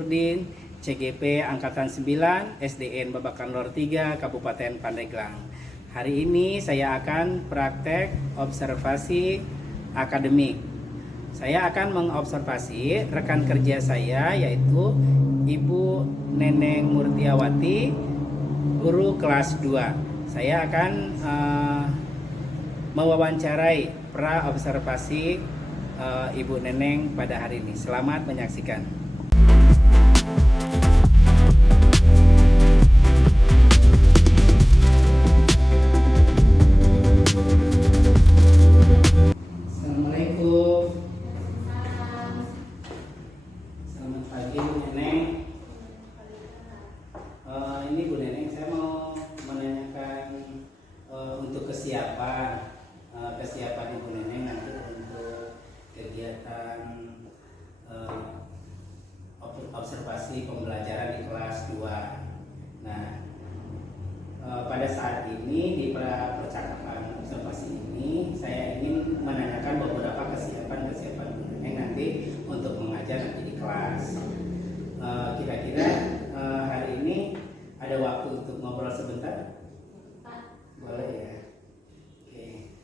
Nurdin, CGP Angkatan 9, SDN Babakan Lor 3, Kabupaten Pandeglang. Hari ini saya akan praktek observasi akademik. Saya akan mengobservasi rekan kerja saya, yaitu Ibu Neneng Murtiawati, guru kelas 2. Saya akan mewawancarai pra-observasi Ibu Neneng pada hari ini. Selamat menyaksikan. Assalamualaikum. Selamat pagi Bu Neneng. Ini Bu Neneng, saya mau menanyakan untuk kesiapan Ibu Neneng nanti untuk kegiatan observasi pembelajaran di kelas 2. Nah, pada saat ini di percakapan observasi ini saya ingin menanyakan beberapa kesiapan Bu Neneng nanti untuk mengajar nanti di kelas. Kira-kira hari ini ada waktu untuk ngobrol sebentar? Boleh ya? Oke.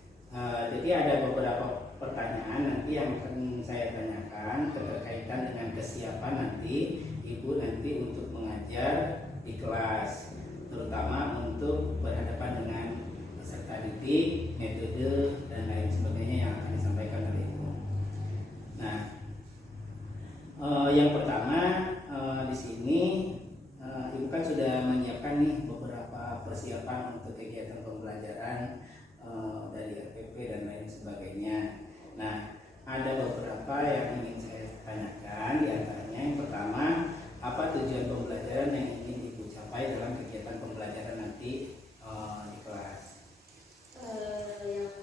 Jadi ada beberapa pertanyaan nanti yang akan saya tanyakan berkaitan dengan kesiapan nanti Ibu nanti untuk mengajar di kelas, terutama untuk berhadapan dengan peserta didik, metode dan lain sebagainya yang akan disampaikan oleh Ibu. Nah, yang pertama di sini Ibu kan sudah menyiapkan nih beberapa persiapan untuk kegiatan pembelajaran dari RPP dan lain sebagainya. Nah, ada beberapa yang ingin saya tanyakan. Di antaranya yang pertama, apa tujuan pembelajaran yang ingin Ibu capai dalam kegiatan pembelajaran nanti di kelas? Yang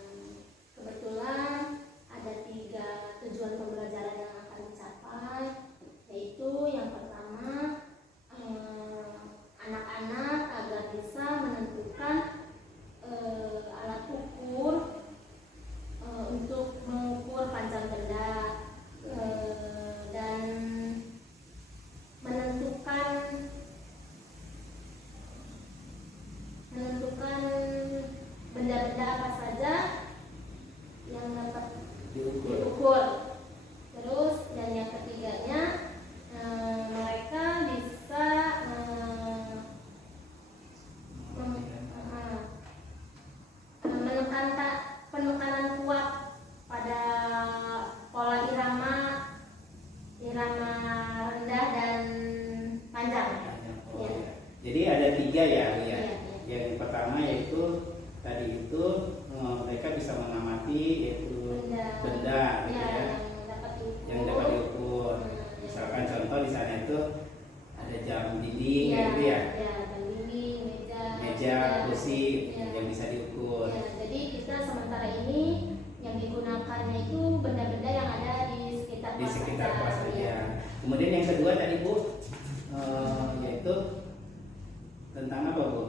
kebetulan ada 3 tujuan pembelajaran yang akan dicapai, yaitu yang pertama, anak-anak agar bisa menentukan alat ukur untuk mengukur panjang benda dan menentukan benda-benda apa saja yang dapat diukur. Terus dan yang ketiganya, mereka bisa menekan penekanan kuat pada pola irama rendah dan panjang. Ya. Jadi ada 3 ya, Bu ya. Ya. Yang pertama yaitu tadi itu mereka bisa mengamati yaitu benda gitu ya, yang dapat diukur. Misalkan contoh di sana itu ada jam dinding gitu ya. Jam dinding, meja, kursi yang bisa diukur. Ya, jadi kita sementara ini yang digunakannya itu benda-benda yang ada di sekitar kelas saja. Kemudian yang kedua tadi Bu, yaitu tentang apa Bu?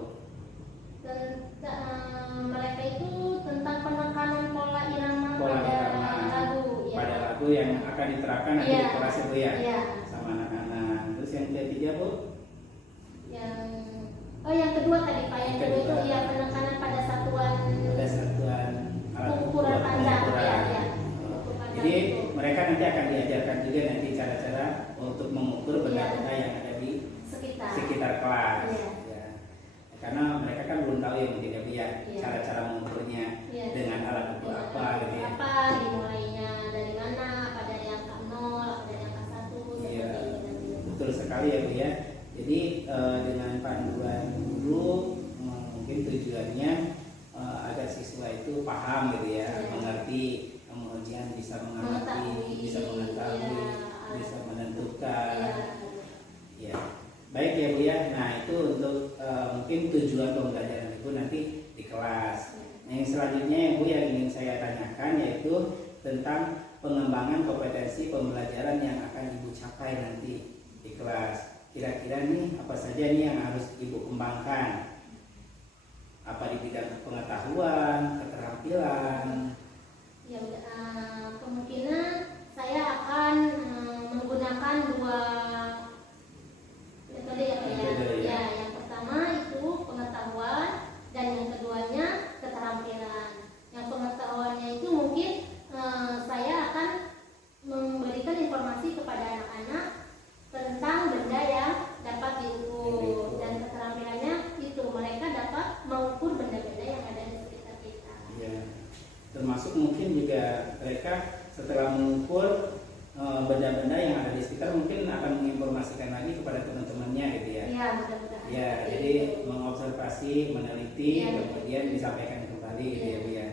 Mereka itu tentang penekanan pola irama lagu. Ya. Pada lagu yang akan diterapkan nanti di kelas itu ya, sama anak-anak. Terus yang ketiga Bu? Yang kedua tadi Pak, yang kedua itu ya penekanan pada satuan alat ukuran panjang. Ya. Jadi mereka nanti akan diajarkan juga nanti cara-cara untuk mengukur benda-benda yang ada di sekitar kelas. Ya. Karena mereka kan belum tahu ya mungkin ya cara-cara mengukurnya dengan alat ukur apa gitu ya. Apa dimulainya dari mana, pada yang K0, pada yang K1 Iya. Betul sekali ya Bu ya. Jadi dengan panduan guru mungkin tujuannya agar siswa itu paham gitu ya, mengerti, kemudian bisa mengamati, bisa mengetahui, bisa menentukan. Ya, baik ya Bu ya. Nah itu untuk mungkin tujuan pembelajaran itu nanti di kelas. Nah yang selanjutnya yang Bu yang ingin saya tanyakan yaitu tentang pengembangan kompetensi pembelajaran yang akan Ibu capai nanti di kelas. Kira-kira nih apa saja nih yang harus Ibu kembangkan? Apa di bidang pengetahuan, keterampilan? Kemungkinan saya akan menggunakan observasi, meneliti, Iya. kemudian disampaikan kembali gitu ya Bu ya.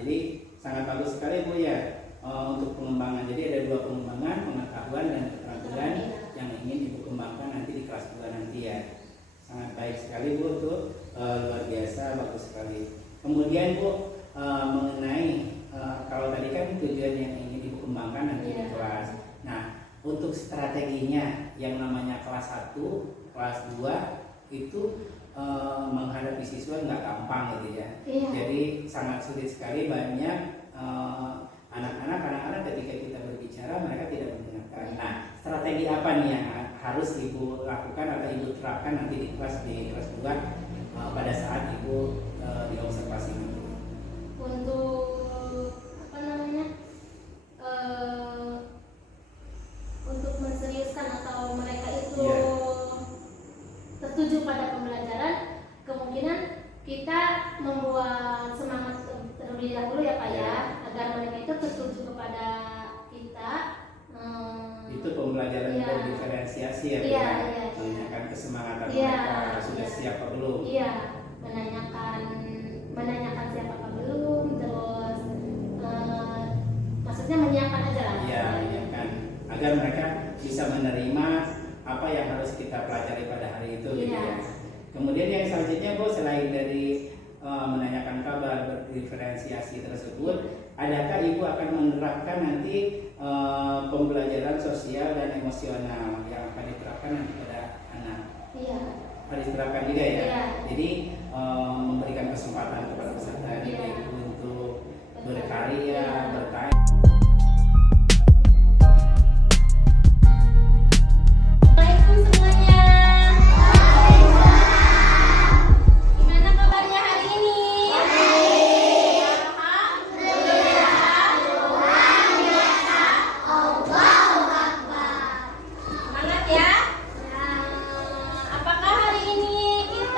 Jadi sangat bagus sekali Bu ya untuk pengembangan. Jadi ada 2 pengembangan, pengetahuan dan keterampilan yang ingin Ibu kembangkan nanti di kelas 2 nanti ya. Sangat baik sekali Bu, itu luar biasa, bagus sekali. Kemudian Bu mengenai kalau tadi kan tujuan yang ingin Ibu kembangkan nanti di kelas. Nah, untuk strateginya yang namanya kelas 1, kelas 2 itu menghadapi siswa nggak gampang gitu ya. Iya. Jadi sangat sulit sekali, banyak anak-anak ketika kita berbicara mereka tidak mendengarkan. Nah, strategi apa nih yang harus Ibu lakukan atau Ibu terapkan nanti di kelas 2 pada saat Ibu diobservasi nanti? Untuk apa namanya? Untuk menseriuskan atau mereka itu tertuju pada pembelajaran, kemungkinan kita membuat semangat terlebih dahulu ya Pak ya, agar mereka itu tertuju kepada kita. Itu pembelajaran berdiferensiasi ya, Bu ya. Menanyakan kesemangatan mereka sudah siap apa belum? Iya, menanyakan siapa apa belum, terus maksudnya menyiapkan aja lah. Iya, menyiapkan agar mereka bisa menerima apa yang harus kita pelajari pada hari itu gitu ya. Kemudian yang selanjutnya Bu, selain dari menanyakan kabar, berdiferensiasi tersebut, adakah Ibu akan menerapkan nanti pembelajaran sosial dan emosional yang akan diterapkan nanti pada anak? Iya. Harus diterapkan juga ya. Iya. Jadi memberikan kesempatan kepada peserta didik untuk berkarya, bertanya. Assalamualaikum semuanya. Gimana kabarnya hari ini? Semangat ya. Apakah hari ini kita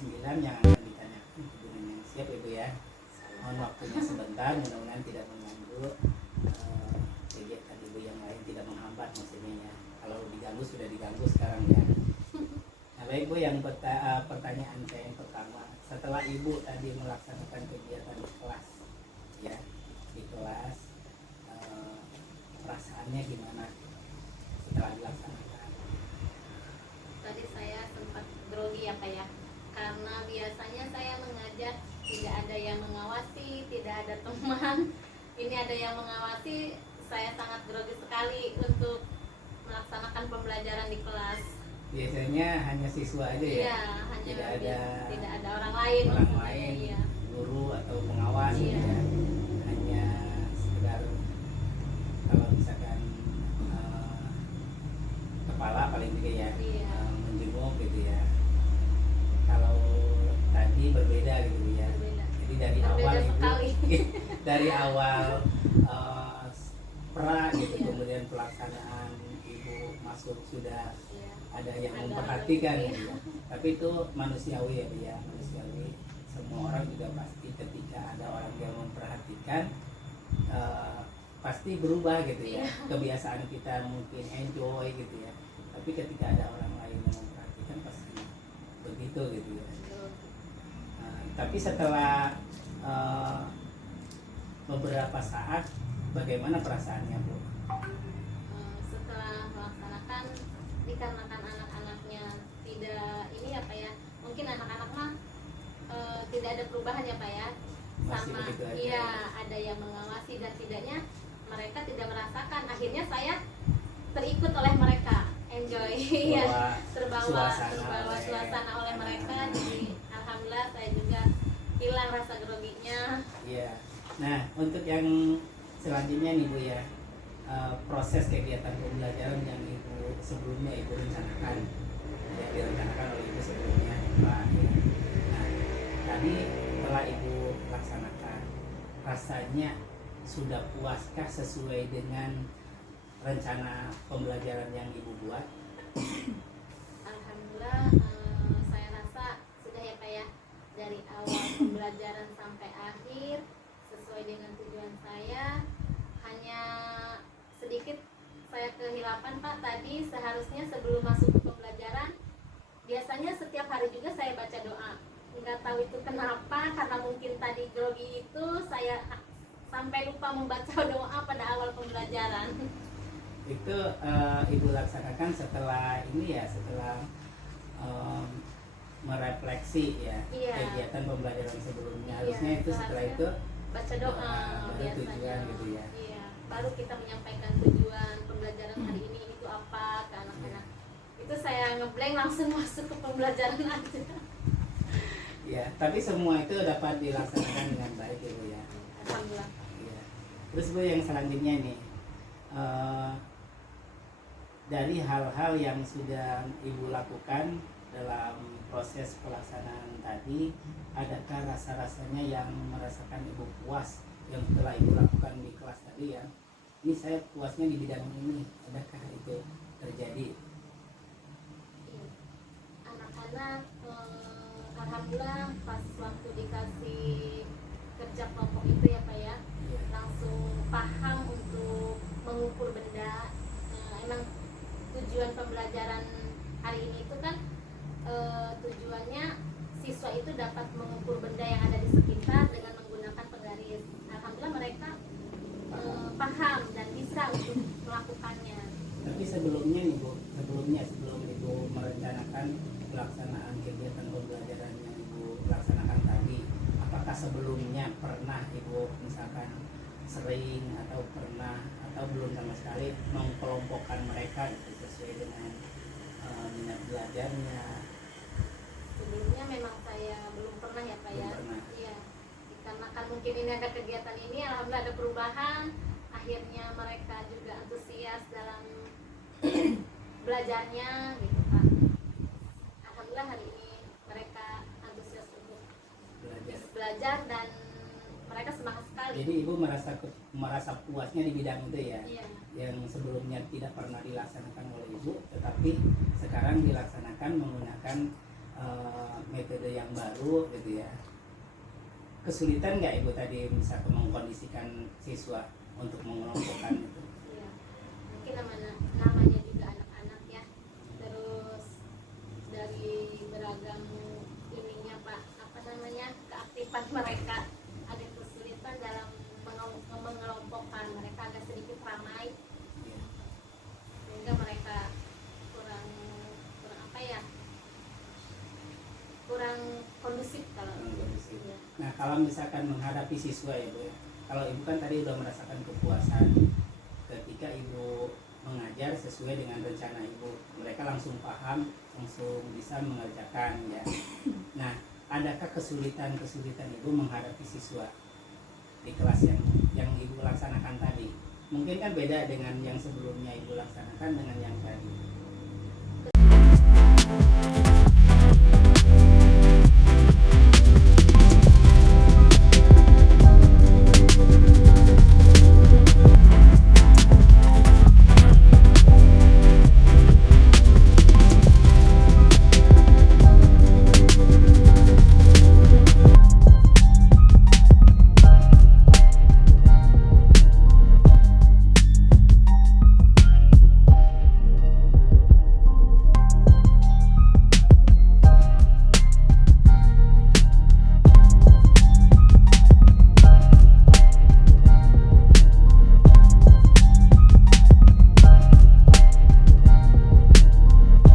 9 yang akan ditanyakan Ibu Neneng. Siap Ibu ya? Mohon waktunya sebentar, mudah-mudahan tidak mengganggu kegiatan Ibu yang lain, tidak menghambat maksudnya ya. Kalau diganggu sudah diganggu sekarang ya. Nah baik Bu, yang pertanyaan saya yang pertama, setelah Ibu tadi melaksanakan kegiatan di kelas ya, di kelas perasaannya gimana setelah dilaksanakan? Tadi saya sempat grogi ya Pak ya, karena biasanya saya mengajar tidak ada yang mengawasi, tidak ada teman. Ini ada yang mengawasi, saya sangat grogi sekali untuk melaksanakan pembelajaran di kelas. Biasanya hanya siswa aja ya? Iya, hanya tidak ada orang lain. Orang maksudnya, lain, iya. guru atau pengawas Iya. ya. Hanya sekedar kalau misalkan kepala paling tidak ya, Iya. menjenguk gitu ya. Kalau tadi berbeda gitu ya. Berbeda. Jadi dari Berbeda awal Ibu sekali. dari awal pra gitu, Iya. kemudian pelaksanaan Ibu masuk sudah Iya. ada yang Ada memperhatikan lebih. gitu ya. Tapi itu manusiawi ya Bu ya, manusiawi. Semua orang juga pasti ketika ada orang yang memperhatikan pasti berubah gitu ya. Iya. Kebiasaan kita mungkin enjoy gitu ya. Tapi ketika ada orang lain yang memperhatikan pasti begitu gitu ya. Tapi setelah beberapa saat bagaimana perasaannya Bu? Setelah melaksanakan, dikarenakan anak-anaknya tidak ini ya Pak ya, mungkin anak-anak mah tidak ada perubahan ya Pak ya, Masih sama begitu aja. iya ada yang mengawasi dan tidaknya mereka tidak merasakan. Akhirnya saya terikut oleh mereka, enjoy ya, terbawa suasana oleh mereka. Jadi alhamdulillah saya juga hilang rasa groginya. Iya. Nah, untuk yang selanjutnya nih Bu ya, proses kegiatan pembelajaran yang Ibu sebelumnya Ibu rencanakan, ya direncanakan oleh Ibu sebelumnya Pak. Ya. Nah, tadi telah Ibu laksanakan, rasanya sudah puaskah sesuai dengan rencana pembelajaran yang Ibu buat? Alhamdulillah, saya rasa sudah ya Pak ya, dari awal pembelajaran sampai akhir sesuai dengan tujuan saya. Hanya sedikit saya kehilapan Pak, tadi seharusnya sebelum masuk ke pembelajaran biasanya setiap hari juga saya baca doa. Nggak tahu itu kenapa, karena mungkin tadi grogi itu saya sampai lupa membaca doa pada awal pembelajaran. Itu Ibu laksanakan setelah ini ya, setelah merefleksi ya Iya. kegiatan pembelajaran sebelumnya. Iya, Harusnya itu setelah seharusnya itu baca doa baru biasanya. tujuan gitu ya. Iya, baru kita menyampaikan tujuan pembelajaran hari ini itu apa ke anak-anak. Itu saya ngeblank langsung masuk ke pembelajaran aja. Ya, tapi semua itu dapat dilaksanakan dengan baik ya Bu ya. Alhamdulillah. Iya. Terus Bu yang selanjutnya nih, dari hal-hal yang sudah Ibu lakukan dalam proses pelaksanaan tadi, adakah rasa-rasanya yang merasakan Ibu puas yang telah Ibu lakukan di kelas tadi ya? Ini saya puasnya di bidang ini, adakah itu terjadi? Iya. Anak-anak alhamdulillah pas waktu dikasih kerja kelompok itu ya Pak ya, Iya. langsung paham untuk mengukur benda. Emang tujuan pembelajaran hari ini itu kan tujuannya siswa itu dapat mengukur benda yang ada di sekitar dengan menggunakan penggaris. Alhamdulillah mereka paham dan bisa untuk melakukannya. Tapi sebelumnya nih Bu, sebelum Ibu merencanakan pelaksanaan kegiatan pembelajaran yang Ibu laksanakan tadi, apakah sebelumnya pernah Ibu misalkan sering atau pernah atau belum sama sekali mengkelompokkan mereka gitu, sesuai dengan minat belajarnya? Sebelumnya memang saya belum pernah ya Pak ya. Belum pernah. Iya. Dikarenakan mungkin ini ada kegiatan ini, alhamdulillah ada perubahan. Akhirnya mereka juga antusias dalam belajarnya gitu Pak. Alhamdulillah hari ini mereka antusias untuk belajar dan mereka semangat sekali. Jadi Ibu merasa puasnya di bidang itu ya, Iya. yang sebelumnya tidak pernah dilaksanakan oleh Ibu, tetapi sekarang dilaksanakan menggunakan metode yang baru gitu ya. Kesulitan nggak Ibu tadi misalkan mengkondisikan siswa untuk mengelompokkan itu? Iya. Mungkin namanya juga anak-anak ya. Terus dari beragam ininya Pak, apa namanya, keaktifan mereka, ada kesulitan dalam mengelompokkan. Mereka agak sedikit ramai Iya. sehingga mereka kurang apa ya, kurang kondusif kalau Kurang kondusif. Iya. Nah, kalau misalkan menghadapi siswa Ibu ya, kalau Ibu kan tadi udah merasakan kepuasan ketika Ibu mengajar sesuai dengan rencana Ibu, mereka langsung paham, langsung bisa mengerjakan ya. Nah, adakah kesulitan Ibu menghadapi siswa di kelas yang Ibu laksanakan tadi? Mungkin kan beda dengan yang sebelumnya Ibu laksanakan dengan yang tadi.